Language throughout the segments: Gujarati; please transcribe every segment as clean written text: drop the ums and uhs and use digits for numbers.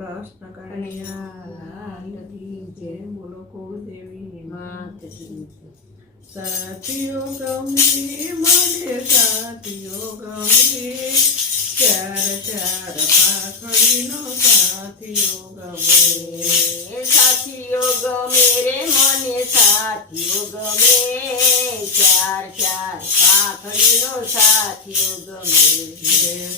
કૃષ્ણ કનૈયા લાલ કી જય. બોલો કુળદેવી માત કી જય. સાથીઓ ગમે મને સાથીઓ ગમે, ચાર ચાર પાખડીનો સાથીઓ ગમે. સાથીઓ ગમે રે મને સાથીઓ ગમે, ચાર ચાર પાખડીનો સાથીઓ ગમે.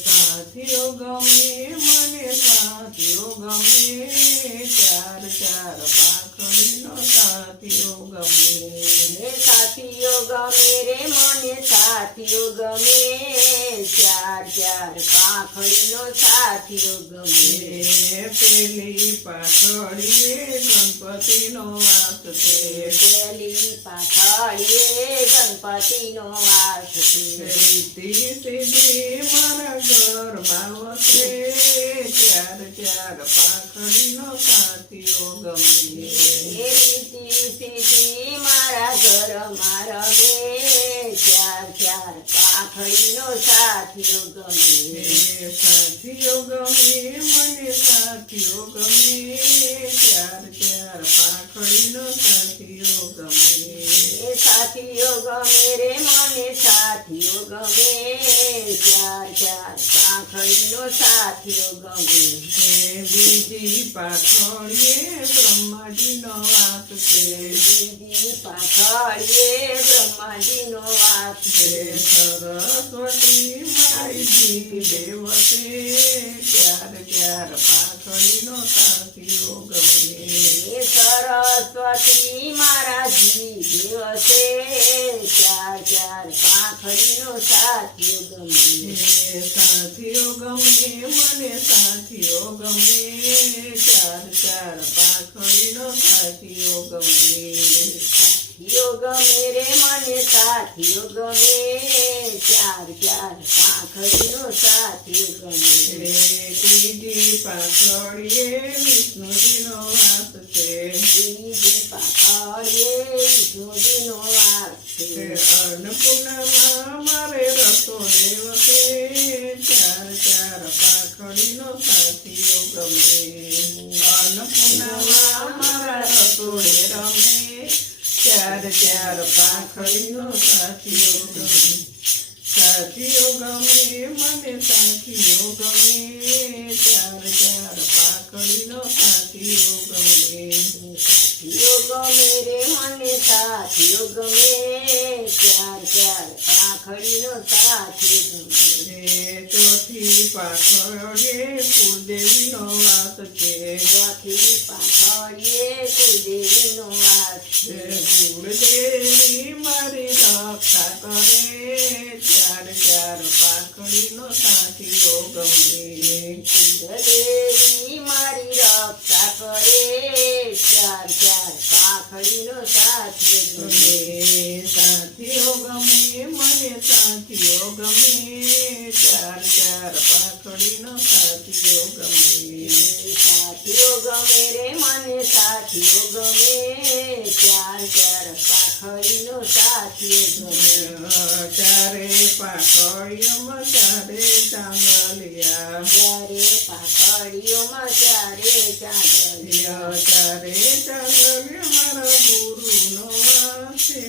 સાથીઓ ગમે મને સાથીઓ ગમે, ચાર ચાર પાખડીનો સાથીઓ ગમે. સાથીઓ ગમે રે મને સાથીઓ ગમે, ચાર ચાર પાખડીનો સાથીઓ ગમે. પેલી પાખડીએ ગણપતિનો વાસ છે, પેલી પાખડીએ ગણપતિનો વાસ છે. રીતિ સીધી મારા ઘરમાં વસે, ચાર ચાર પાખડીનો સાથીઓ ગમે. રીતિ સીધી મારા ઘરમાં રમે, ચાર ચાર પાખડીનો સાથીઓ ગમે. સાથીઓ ગમે મને સાથીઓ ગમે, ચાર ચાર પાખડીનો સાથીઓ ગમે. સાથીઓ ગમે રે મને સાથીઓ ગમે, ચાર ચાર પાખડીનો સાથીઓ ગમે. બીજી પાખડીએ બ્રહ્માજીનો વાસ છે, બીજી પાખડીએ બ્રહ્માજીનો વાસ છે. સરસ્વતી મારી જીભે વસે, ચાર ચાર પાખડીનો સાથીઓ ગમે. સરસ્વતી મારા જીભે વસે, ચાર ચાર પાખડીનો સાથીઓ ગમે. સાથીઓ ગમે મને સાથીઓ ગમે, ચાર ચાર પાખડીનો સાથીઓ ગમે. સાથીઓ ગમે રે મને સાથીઓ ગમે, ચાર ચાર પાખડીનો સાથીઓ ગમે. ત્રીજી પાખડીએ વિષ્ણુજીનો વાસ છે, ત્રીજી પાખડીએ વિષ્ણુજીનો વાસ છે. અન્નપૂર્ણામાં મારે રસોડે વસે, ચાર ચાર પાખડીનો સાથીઓ ગમે. અન્નપૂર્ણામાં મારા રસોડે રમે, ચાર ચાર પાખડીનો સાથીઓ ગમે. સાથીઓ ગમે મને સાથીઓ ગમે, ચાર ચાર પાખડીનો સાથીઓ ગમે. સાથીઓ ગમે રે મને સાથીઓ ગમે, ચાર ચાર પાખડીનો સાથીઓ ગમે. ચોથી પાખડીએ કુળદેવીનો વાસ છે, ચોથી પાખડીએ કુળદેવીનો વાસ છે. કુળદેવી મારી રક્ષા કરે, ચાર ચાર પાખડીનો સાથીઓ ગમે. કુળદેવી મારી રક્ષા કરે, ચાર ચાર પાખડીનો સાથીઓ ગમે. સાથીઓ ગમે મને સાથીઓ ગમે, ચાર ચાર પાખડીનો સાથીઓ ગમે. સાથીઓ ગમે રે મને સાથીઓ ગમે, ચાર ચાર પાખડીનો સાથીઓ ગમે. ચારે પાખડીઓમાં ચારે ચાંદલિયા, ચારે પાખડીઓમાં ચારે ચાંદલિયા. ચારે ચાંદલિયા મારા ગુરુનો વાસ છે,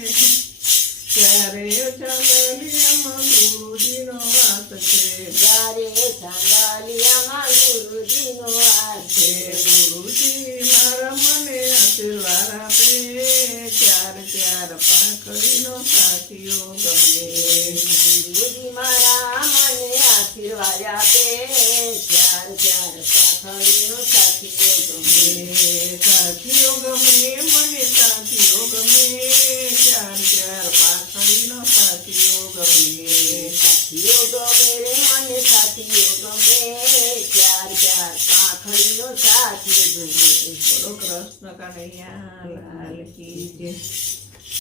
ચારે ચાંદલિયામાં ગુરુજીનો વાસ છે. ચારે ચાંદલિયામાં ગુરુજીનો વાસ છે. ગુરુજી મારા મને આશીર્વાદ આપે, ચાર ચાર પાખડીનો સાથીઓ ગમે. ગુરુજી મારા મને આશીર્વાદ આપે, ચાર ચાર પાખડીનો સાથીઓ ગમે. સાથીઓ ગમે મને સાથીઓ ગમે, ચાર ચાર પાખડીનો સાથીઓ ગમે. સાથીઓ ગમે રે મને સાથીઓ ગમે, ચાર ચાર પાખડીનો સાથીઓ ગમે. બોલો કૃષ્ણ કનૈયા લાલ કી જય.